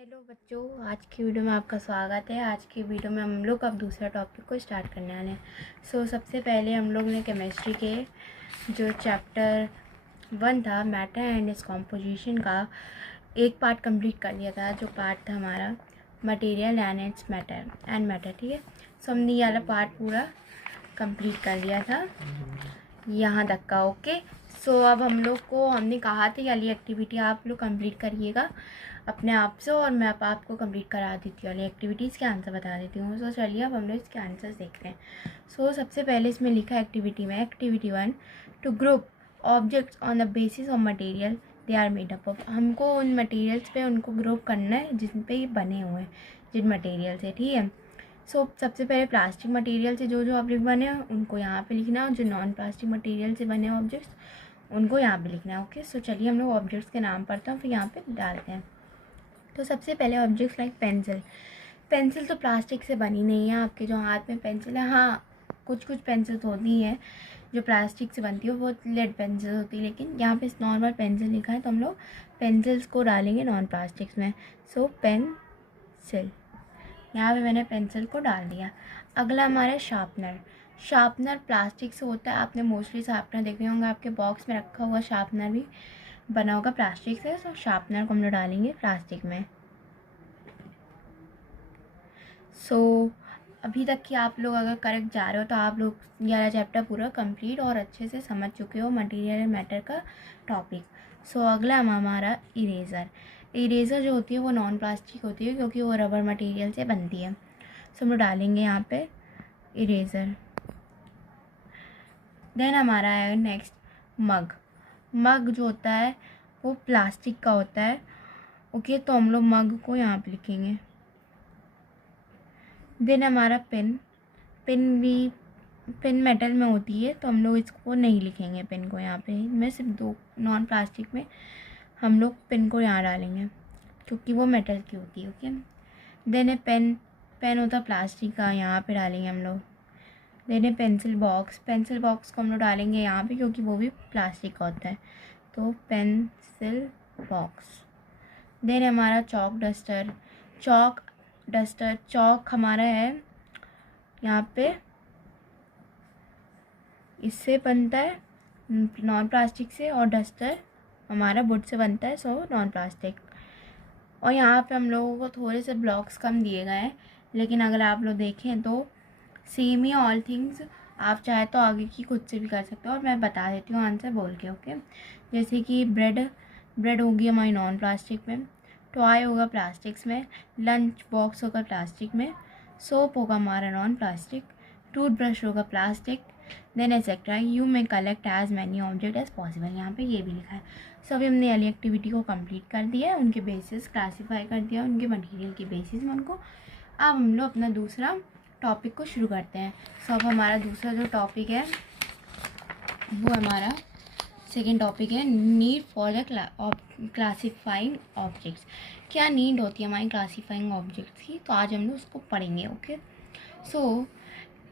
Hello बच्चों, आज की वीडियो में आपका स्वागत है। आज की वीडियो में हम लोग अब दूसरा टॉपिक को स्टार्ट करने वाले हैं। सबसे पहले हम लोग ने केमिस्ट्री के जो चैप्टर 1 था मैटर एंड इट्स कॉम्पोजिशन का एक पार्ट कंप्लीट कर लिया था, जो पार्ट था हमारा मटेरियल एंड इट्स मैटर। ठीक है, हमने ये वाला पार्ट पूरा कंप्लीट कर लिया था यहाँ तक का। ओके, अब हम लोग को हमने कहा था वाली एक्टिविटी आप लोग कंप्लीट करिएगा अपने आप से, और मैं अब आपको कंप्लीट करा देती हूँ वाली एक्टिविटीज़ के आंसर बता देती हूँ। चलिए अब हम लोग इसके आंसर देखते हैं। सबसे पहले इसमें लिखा है एक्टिविटी में, activity 1, to group objects on the basis of material they are made up of. हमको उन मटेरियल्स पे उनको ग्रुप करना है जिन पे ये बने हुए हैं, जिन मटेरियल से। ठीक है, सबसे पहले प्लास्टिक मटेरियल से जो ऑब्जेक्ट बने हैं उनको यहाँ पे लिखना है, और जो नॉन प्लास्टिक मटेरियल से बने ऑब्जेक्ट्स उनको यहाँ पे लिखना है। ओके, चलिए हम लोग ऑब्जेक्ट्स के नाम पढ़ते हैं फिर यहाँ पे डालते हैं। सबसे पहले ऑब्जेक्ट्स लाइक पेंसिल तो प्लास्टिक से बनी नहीं है। आपके जो हाथ में पेंसिल है, हाँ कुछ पेंसिल्स होती हैं जो प्लास्टिक से बनती है, वो लेड पेंसिल होती है, लेकिन यहाँ पे नॉर्मल पेंसिल लिखा है तो हम लोग पेंसिल्स को डालेंगे नॉन प्लास्टिक्स में। पेंसिल, यहाँ पे मैंने पेंसिल को डाल दिया। अगला हमारा शार्पनर प्लास्टिक से होता है। आपने मोस्टली शार्पनर देखे होंगे, आपके बॉक्स में रखा हुआ शार्पनर भी बना होगा प्लास्टिक से। शार्पनर को हम लोग डालेंगे प्लास्टिक में। अभी तक कि आप लोग अगर करेक्ट जा रहे हो तो आप लोग ये वाला चैप्टर पूरा कंप्लीट और अच्छे से समझ चुके हो मटेरियल एंड मैटर का टॉपिक। अगला हमारा इरेज़र जो होती है वो नॉन प्लास्टिक होती है, क्योंकि वो रबर मटेरियल से बनती है। हम लोग डालेंगे यहाँ पे इरेज़र। देन हमारा है नेक्स्ट मग जो होता है वो प्लास्टिक का होता है। ओके, तो हम लोग मग को यहाँ पे लिखेंगे। देन हमारा पेन मेटल में होती है, तो हम लोग इसको नहीं लिखेंगे पेन को यहाँ पे। मैं सिर्फ दो नॉन प्लास्टिक में हम लोग पेन को यहाँ डालेंगे क्योंकि वो मेटल की होती है। ओके, देन है पेन होता है प्लास्टिक का, यहाँ पे डालेंगे हम लोग। देन है पेंसिल बॉक्स को हम लोग डालेंगे यहाँ पे क्योंकि वो भी प्लास्टिक का होता है, तो पेंसिल बॉक्स। देन हमारा चॉक हमारा है यहाँ पे, इससे बनता है नॉन प्लास्टिक से, और डस्टर हमारा वुड से बनता है, नॉन प्लास्टिक। और यहाँ पे हम लोगों को थोड़े से ब्लॉक्स कम दिए गए हैं, लेकिन अगर आप लोग देखें तो सेम ही ऑल थिंग्स। आप चाहे तो आगे की खुद से भी कर सकते हो, और मैं बता देती हूँ आंसर बोल के। ओके, जैसे कि ब्रेड होगी हमारी नॉन प्लास्टिक में, टॉय होगा प्लास्टिक्स में, लंच बॉक्स होगा प्लास्टिक में, सोप होगा हमारा नॉन प्लास्टिक, टूथब्रश होगा plastic. Then etcetera you may collect as many object as possible, यहाँ पे ये भी लिखा है। अभी हमने वाली एक्टिविटी को कंप्लीट कर दिया है, उनके बेसिस क्लासीफाई कर दिया उनके मटेरियल के बेसिस में उनको। अब हम लोग अपना दूसरा टॉपिक को शुरू करते हैं। अब हमारा दूसरा जो टॉपिक है वो हमारा सेकेंड टॉपिक है need for the classifying objects. क्या नीड होती है हमारी क्लासीफाइंग ऑब्जेक्ट्स की, तो आज हम लोग उसको पढ़ेंगे। Okay,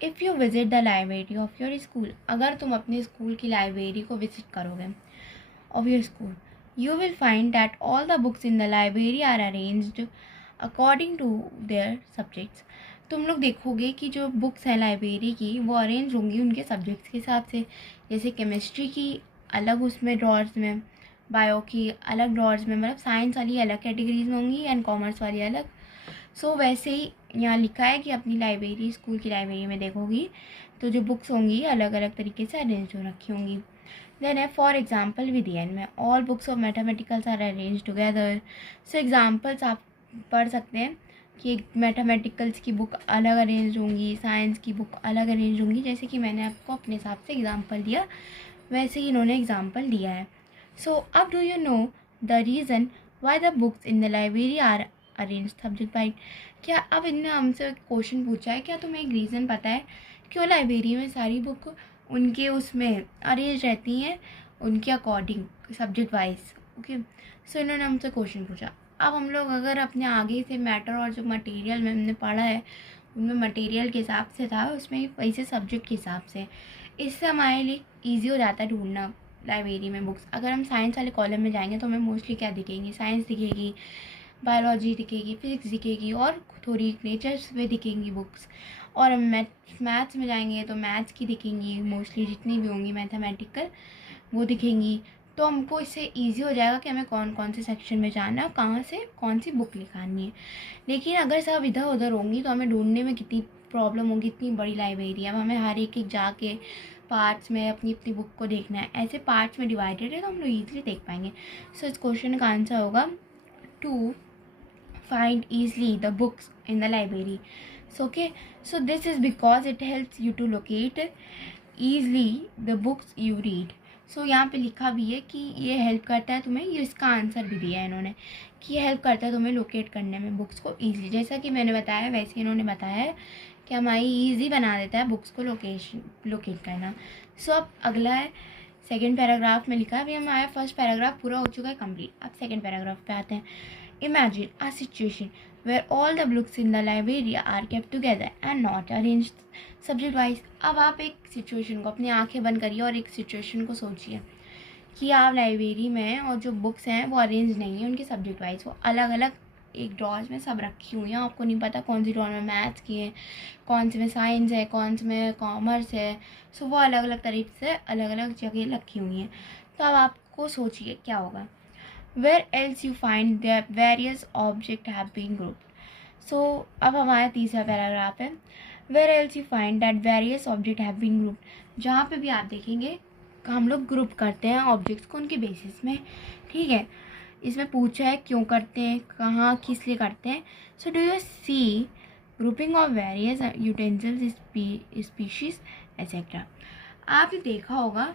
if you visit the library of your school, अगर तुम अपने स्कूल की लाइब्रेरी को विजिट करोगे of your school, you will find that all the books in the library are arranged according to their subjects. तुम लोग देखोगे कि जो बुक्स हैं लाइब्रेरी की वो अरेंज होंगी उनके सब्जेक्ट्स के हिसाब से। जैसे केमिस्ट्री की अलग उसमें ड्रॉर्स में, बायो की अलग ड्रॉर्स में, मतलब साइंस वाली अलग कैटेगरीज में होंगी एंड कॉमर्स वाली अलग। वैसे ही यहाँ लिखा है कि अपनी लाइब्रेरी, स्कूल की लाइब्रेरी में देखोगी तो जो बुक्स होंगी अलग अलग तरीके से अरेंज हो रखी होंगी। देन है फॉर एग्जाम्पल विद एन में all books of mathematicals are arrange together. Examples आप पढ़ सकते हैं कि मैथमेटिकल्स की बुक अलग अरेंज होंगी, साइंस की बुक अलग अरेंज होंगी। जैसे कि मैंने आपको अपने हिसाब से एग्जाम्पल दिया, वैसे ही इन्होंने एग्जाम्पल दिया है। अब do you know the reason why the books in the library are arrange subject wise. क्या अब इनने हमसे क्वेश्चन पूछा है, क्या तुम्हें एक रीज़न पता है क्यों लाइब्रेरी में सारी बुक उनके उसमें अरेंज रहती हैं उनके अकॉर्डिंग सब्जेक्ट वाइज। ओके, इन्होंने हमसे क्वेश्चन पूछा। अब हम लोग अगर अपने आगे से मैटर और जो मटेरियल में हमने पढ़ा है उनमें मटेरियल के हिसाब से था, उसमें वैसे सब्जेक्ट के हिसाब से, इससे हमारे लिए ईजी हो जाता है ढूंढना लाइब्रेरी में बुक्स। अगर हम साइंस वाले कॉलम में जाएंगे तो हमें मोस्टली क्या दिखेंगी, साइंस दिखेगी, बायोलॉजी दिखेगी, फिजिक्स दिखेगी और थोड़ी नेचर में दिखेंगी बुक्स। और मैथ्स में जाएंगे तो मैथ्स की दिखेंगी, मोस्टली जितनी भी होंगी मैथमेटिकल वो दिखेंगी। तो हमको इससे इजी हो जाएगा कि हमें कौन कौन से सेक्शन में जाना है, कहाँ से कौन सी बुक निकालनी है। लेकिन अगर सब इधर उधर होंगी तो हमें ढूंढने में कितनी प्रॉब्लम होगी। इतनी बड़ी लाइब्रेरी है, अब हमें हर एक जाके पार्ट्स में अपनी अपनी बुक को देखना है। ऐसे पार्ट्स में डिवाइडेड है तो हम लोग ईजिली देख पाएंगे। सो इस क्वेश्चन का आंसर होगा to find easily the books in the library. So this is because it helps you to locate easily the books you read. So यहाँ पे लिखा भी है कि ये हेल्प करता है तुम्हें, ये इसका आंसर भी दिया है इन्होंने कि ये हेल्प करता है तुम्हें लोकेट करने में बुक्स को ईजिली। जैसा कि मैंने बताया वैसे इन्होंने बताया है कि हमारी ईजी बना देता है बुक्स को लोकेट करना। सो अब अगला है सेकेंड पैराग्राफ में लिखा है। अभी हमारा फर्स्ट पैराग्राफ पूरा हो चुका है कंप्लीट। अब सेकेंड पैराग्राफ पे आते हैं। Imagine a situation where all the books in the library are kept together and not arranged subject wise. अब आप एक सिचुएशन को, अपनी आंखें बंद करिए और एक सिचुएशन को सोचिए कि आप लाइब्रेरी में हैं और जो बुक्स हैं वो अरेंज नहीं है उनके सब्जेक्ट वाइज, वो अलग अलग एक ड्रॉर्स में सब रखी हुई हैं। आपको नहीं पता कौन सी ड्रॉर में मैथ्स की है, कौन से में साइंस है, कौन से में कॉमर्स है। सो वो अलग अलग तरीके से अलग अलग जगह रखी हुई हैं। तो अब आपको सोचिए क्या होगा। Where else you find that various objects have been grouped. So अब हमारा तीसरा पैराग्राफ है। Where else you find that various objects have been grouped. जहाँ पे भी आप देखेंगे हम लोग ग्रुप करते हैं ऑब्जेक्ट्स को उनके बेसिस में, ठीक है। इसमें पूछा है क्यों करते हैं, कहाँ, किस लिए करते हैं। So do you see grouping of various utensils species etcetera. आपने देखा होगा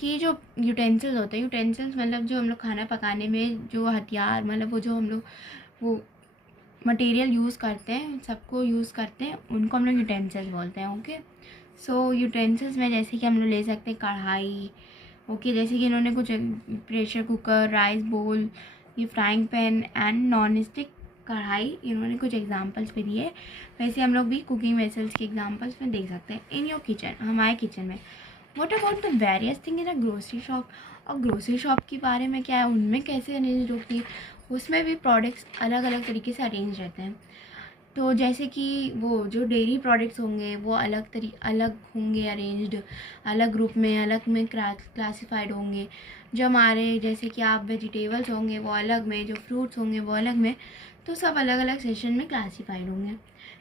कि जो यूटेंसिल्स होते हैं, यूटेंसिल्स मतलब जो हम लोग खाना पकाने में जो हथियार, मतलब वो जो हम लोग वो मटेरियल यूज़ करते हैं, सबको यूज़ करते हैं, उनको हम लोग यूटेंसिल्स बोलते हैं। ओके, सो यूटेंसिल्स में जैसे कि हम लोग ले सकते हैं कढ़ाई, ओके, जैसे कि इन्होंने कुछ प्रेशर कुकर, राइस बोल, ये frying pan and non stick कढ़ाई, इन्होंने कुछ एग्जांपल्स पे दिए। वैसे हम लोग भी कुकिंग वेसल्स के एग्जांपल्स में देख सकते हैं। इन योर किचन, हमारे किचन में। What about the various thing in a grocery shop. और ग्रोसरी शॉप के बारे में क्या है, उनमें कैसे अरेंज होती है, उसमें भी प्रोडक्ट्स अलग अलग तरीके से अरेंज रहते हैं। तो जैसे कि वो जो डेयरी प्रोडक्ट्स होंगे वो अलग होंगे अरेंज्ड, अलग ग्रुप में, अलग में क्लासिफाइड होंगे। जो हमारे जैसे कि आप वेजिटेबल्स होंगे वो अलग में, जो फ्रूट्स होंगे वो अलग में, तो सब अलग अलग सेशन में क्लासिफाइड होंगे।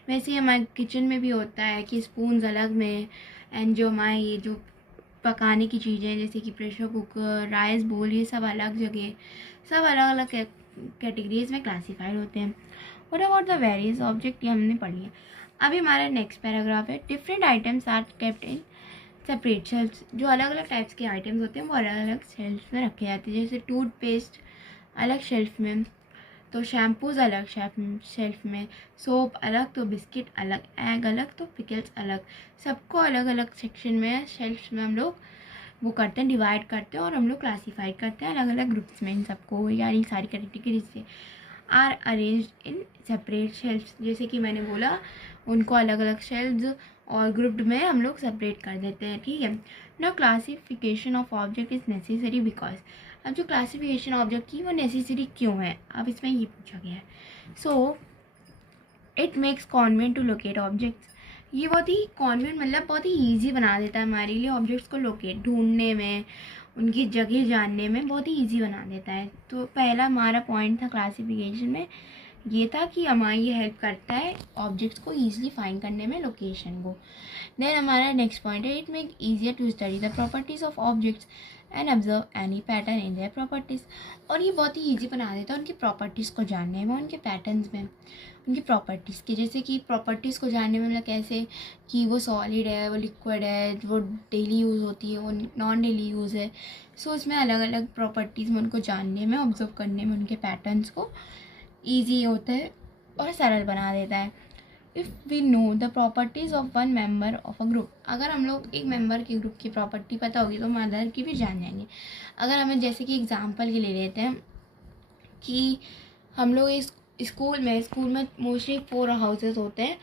वैसे ही हमारे किचन में भी होता है कि स्पून्स अलग में, एंड जो हमारे ये जो पकाने की चीज़ें जैसे कि प्रेशर कुकर, राइस बोल, ये सब अलग जगह, सब अलग अलग कैटेगरीज में क्लासिफाइड होते हैं। What about the various object, ये हमने पढ़ी है। अभी हमारा नेक्स्ट पैराग्राफ है। Different items are kept in separate shelves. जो अलग अलग टाइप्स के आइटम्स होते हैं वो अलग अलग शेल्फ्स में रखे जाते हैं। जैसे टूथपेस्ट अलग शेल्फ में, तो शैम्पूज़ अलग शेल्फ में, सोप अलग, तो बिस्किट अलग, एग अलग, तो पिकल्स अलग। सबको अलग अलग सेक्शन में, शेल्फ्स में हम लोग वो करते हैं, डिवाइड करते हैं और हम लोग क्लासीफाइड करते हैं अलग अलग ग्रुप्स में। इन सबको यानी सारी कैटेगरीज से are arrange in separate shelves. जैसे कि मैंने बोला उनको अलग अलग शेल्फ्स और ग्रुप्ड में हम लोग सेपरेट कर देते हैं, ठीक है। ना classification of object is necessary because. अब जो क्लासिफिकेशन ऑब्जेक्ट की वो नेसेसरी क्यों है, अब इसमें ये पूछा गया है। So it makes convenient to locate objects. ये बहुत ही कॉन्वेंट मतलब बहुत ही ईजी बना देता है हमारे लिए ऑब्जेक्ट्स को लोकेट, ढूंढने में, उनकी जगह जानने में बहुत ही ईजी बना देता है। तो पहला हमारा पॉइंट था क्लासिफिकेशन में ये था कि हमारी ये हेल्प करता है ऑब्जेक्ट्स को ईजिली फाइंड करने में, लोकेशन को। देन हमारा नेक्स्ट पॉइंट है it make easier to study the properties of objects and observe any pattern in their properties. और ये बहुत ही ईजी बना देता है उनकी प्रॉपर्टीज़ को जानने में, उनके पैटर्न्स में, उनकी प्रॉपर्टीज़ के। जैसे कि प्रॉपर्टीज़ को जानने में मतलब कैसे कि वो सॉलिड है, वो लिक्विड है, वो डेली यूज़ होती है, वो नॉन डेली यूज़ है। सो उसमें अलग अलग प्रॉपर्टीज़ में उनको जानने में, ऑब्जर्व करने में, उनके पैटर्न्स को ईजी होता है और सरल बना देता है। If we know the properties of one member of a group. अगर हम लोग एक मेम्बर के ग्रुप की प्रॉपर्टी पता होगी तो हम अदर की भी जान जाएंगे। अगर हमें जैसे कि एग्जांपल के ले लेते हैं कि हम लोग इस स्कूल में मोस्टली 4 हाउसेस होते हैं,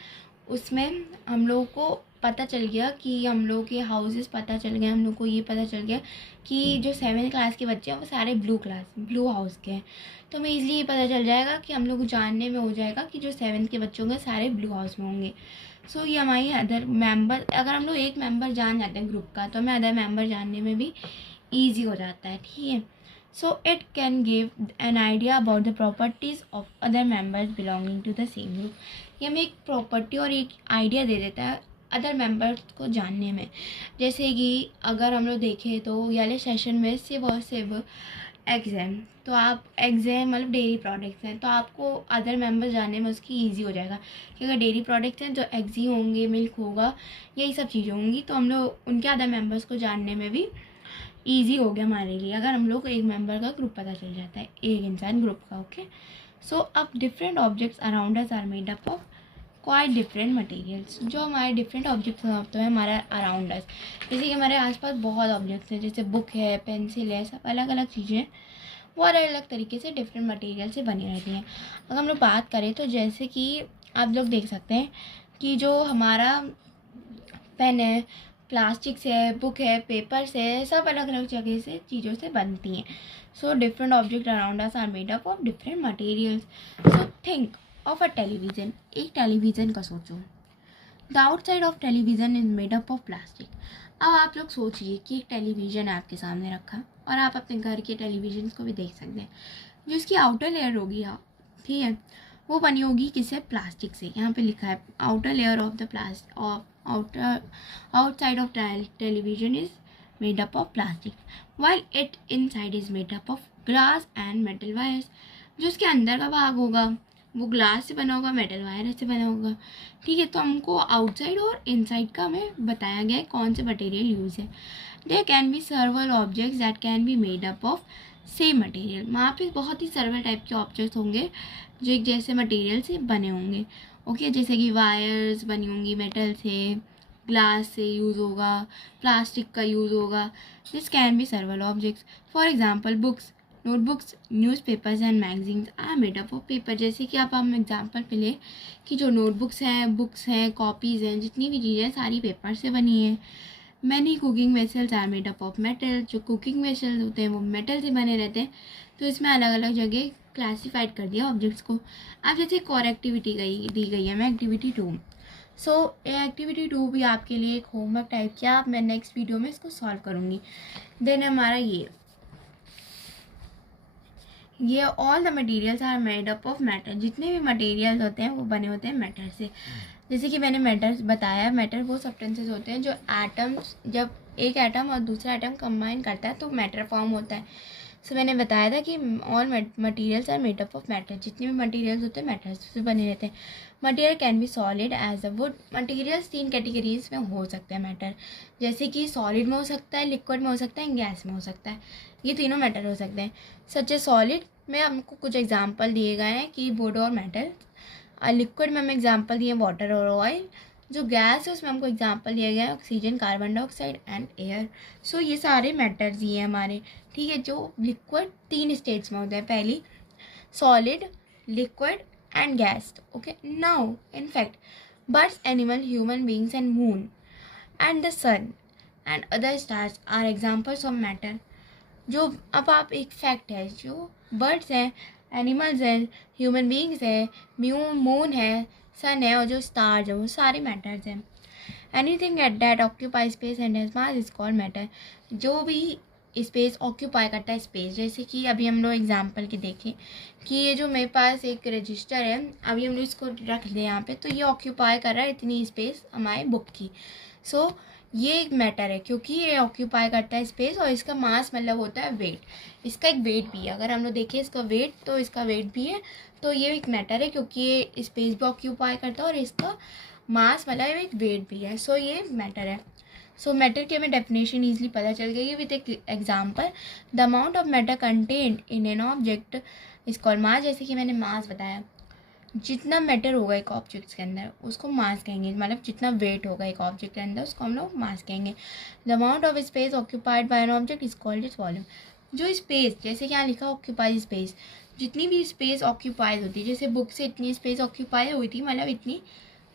उसमें हम लोगों को पता चल गया कि हम लोग के हाउसेस पता चल गए, हम लोग को ये पता चल गया कि जो 7th क्लास के बच्चे हैं वो सारे ब्लू हाउस के हैं। तो हमें ईज़िली ये पता चल जाएगा कि हम लोग को जानने में हो जाएगा कि जो 7th के बच्चे होंगे सारे ब्लू हाउस में होंगे। सो ये हमारी अदर मेंबर, अगर हम लोग एक मेंबर जान जाते हैं ग्रुप का तो हमें अदर मेंबर जानने में भी ईजी हो जाता है, ठीक है। So it can give an idea about the properties of other members belonging to the same group. ये हमें एक प्रॉपर्टी और एक आइडिया दे देता है अदर मेंबर्स को जानने में। जैसे कि अगर हम लोग देखें तो ये वाले सेशन में सिर्फ और सिर्फ एग्ज़ाम, तो आप एग्ज़ाम मतलब डेयरी प्रोडक्ट्स हैं तो आपको अदर मेंबर जानने में उसकी इजी हो जाएगा कि अगर डेयरी प्रोडक्ट्स हैं तो एग्जी होंगे, मिल्क होगा, यही सब चीज़ें होंगी, तो हम लोग उनके अदर मेंबर्स को जानने में भी ईजी हो गया हमारे लिए अगर हम लोग एक मेंबर का ग्रुप पता चल जाता है, एक इंसान ग्रुप का। ओके, सो अब different objects around us are made up of quite different materials. जो हमारे डिफरेंट ऑब्जेक्ट्स होते हैं हमारे अराउंड अस, जैसे कि हमारे आसपास बहुत ऑब्जेक्ट्स हैं, जैसे बुक है, पेंसिल है, सब अलग अलग चीज़ें हैं, वो अलग अलग तरीके से डिफरेंट मटेरियल से बनी रहती हैं। अगर हम लोग बात करें तो जैसे कि आप लोग देख सकते हैं कि जो हमारा पेन है, प्लास्टिक से है, बुक है, पेपर से है, सब अलग अलग जगह से चीज़ों से बनती हैं। So different object around us are made up of different materials. So think of a television, एक टेलीविज़न का सोचो। The outside of television is made up of plastic. अब आप लोग सोचिए कि एक टेलीविज़न है आपके सामने रखा और आप अपने घर के टेलीविज़न को भी देख सकते हैं। जो इसकी आउटर लेयर होगी, ठीक है, वो बनी होगी किससे? प्लास्टिक से। यहाँ पे लिखा है outer layer of the plastic of outside of television is made up of plastic while it inside is made up of glass and metal wires। जो इसके अंदर का भाग होगा वो ग्लास से बना होगा, मेटल वायर से बना होगा, ठीक है। तो हमको आउटसाइड और इनसाइड का हमें बताया गया है कौन से मटेरियल यूज़ है। There can be several objects that can be made up of same material. वहाँ पे बहुत ही सर्वल टाइप के ऑब्जेक्ट्स होंगे जो एक जैसे मटेरियल से बने होंगे, ओके। जैसे कि वायर्स बनी होंगी मेटल से, ग्लास से यूज़ होगा, प्लास्टिक का यूज़ होगा। This can be several objects. For example books, notebooks, newspapers and magazines are made up of paper. जैसे कि आप हम एग्जांपल पे लें कि जो नोटबुक्स हैं, बुक्स हैं, कॉपीज़ हैं, जितनी भी चीज़ें हैं सारी पेपर से बनी है। Many cooking vessels are made up of metal. जो कुकिंग वेसल्स होते हैं वो मेटल से बने रहते हैं। तो इसमें अलग अलग जगह क्लासीफाइड कर दिया ऑब्जेक्ट्स को। अब जैसे एक और एक्टिविटी दी गई है, मैं एक्टिविटी 2। सो एक्टिविटी 2 भी आपके लिए एक होमवर्क टाइप किया, आप मैं नेक्स्ट वीडियो में इसको सॉल्व करूँगी। देन हमारा ये all the materials are made up of matter. जितने भी मटेरियल्स होते हैं वो बने होते हैं मैटर से। जैसे कि मैंने मैटर बताया, मैटर वो सब्सटेंसेस होते हैं जो एटम्स, जब एक एटम और दूसरा एटम कंबाइन करता है तो मैटर फॉर्म होता है। सो मैंने बताया था कि all materials are made up of matter. जितने भी मटेरियल्स होते हैं मैटर से बने रहते हैं। Material can be solid as a wood. Materials 3 categories में हो सकते हैं मैटर, जैसे कि सॉलिड में हो सकता है, लिक्विड में हो सकता है, गैस में हो सकता है। ये तीनों मैटर हो सकते हैं। सच ए सॉलिड में हमको कुछ एग्जाम्पल दिए गए हैं कि वुड और मेटल। लिक्विड में हमें एग्जाम्पल दिए वाटर और ऑयल। जो गैस है उसमें हमको एग्जाम्पल दिया गया है oxygen, carbon dioxide and air. So ये सारे मैटर्स ही हैं हमारे, ठीक है। जो लिक्विड 3 स्टेट्स में होते हैं, पहली solid, liquid and gas, okay. Now in fact birds, animal, human beings and moon and the sun and other stars are examples of matter. जो अब आप एक फैक्ट है, जो बर्ड्स हैं, एनिमल्स हैं, ह्यूमन बींग्स हैं, मून है, सन है और जो स्टार्स हैं वो सारे मैटर्स हैं। Anything at that occupy space and has mass is called matter. जो भी स्पेस ऑक्यूपाई करता है स्पेस, जैसे कि अभी हम लोग एग्जांपल के देखें कि ये जो मेरे पास एक रजिस्टर है, अभी हम लोग इसको रख दें यहाँ पे, तो ये ऑक्यूपाई कर रहा है इतनी स्पेस हमारे बुक की। सो ये एक मैटर है क्योंकि ये ऑक्यूपाई करता है स्पेस और इसका मास मतलब होता है वेट। इसका एक वेट भी है, अगर हम लोग देखें इसका वेट तो इसका वेट भी है। तो ये एक मैटर है क्योंकि ये स्पेस भी ऑक्यूपाई करता है और इसका मास मतलब एक वेट भी है। सो ये मैटर है। सो मैटर की हमें डेफिनेशन ईजिली पता चल गई विद एक example. The amount of matter content in an object is called मास। जैसे कि मैंने मास बताया, जितना मैटर होगा एक ऑब्जेक्ट के अंदर उसको मास कहेंगे, मतलब जितना वेट होगा एक ऑब्जेक्ट के अंदर उसको हम लोग मास कहेंगे। The amount of space occupied by an object is called its volume. जो स्पेस, जैसे कि यहाँ लिखा ऑक्यूपाई स्पेस, जितनी भी स्पेस ऑक्यूपाइज होती है, जैसे बुक से इतनी स्पेस ऑक्यूपाई हुई थी, मतलब इतनी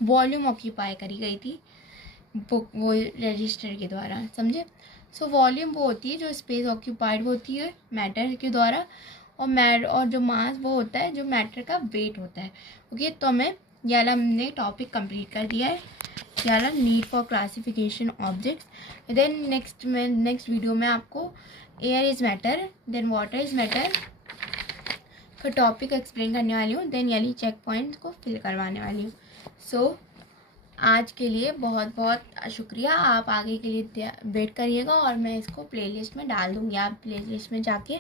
वॉल्यूम ऑक्यूपाई करी गई थी। बुक वो रजिस्टर के द्वारा, समझे। सो वॉल्यूम वो होती है जो स्पेस ऑक्यूपाइड वो होती है मैटर के द्वारा, और जो मास वो होता है जो मैटर का वेट होता है। ओके, तो हमें ये वाला हमने टॉपिक कंप्लीट कर दिया है, ये वाला need for classification objects. Then next video में आपको air is matter then water is matter का टॉपिक एक्सप्लेन करने वाली हूँ, देन यानी चेक पॉइंट्स को फिल करवाने वाली हूँ। सो आज के लिए बहुत बहुत शुक्रिया, आप आगे के लिए वेट करिएगा और मैं इसको प्लेलिस्ट में डाल दूँगी। आप प्लेलिस्ट में जाके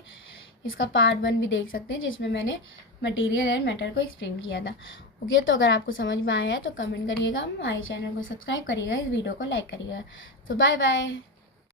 इसका पार्ट 1 भी देख सकते हैं जिसमें मैंने मटेरियल एंड मैटर को एक्सप्लेन किया था। ओके, तो अगर आपको समझ में आया है तो कमेंट करिएगा, हमारे चैनल को सब्सक्राइब करिएगा, इस वीडियो को लाइक करिएगा। सो बाय बाय।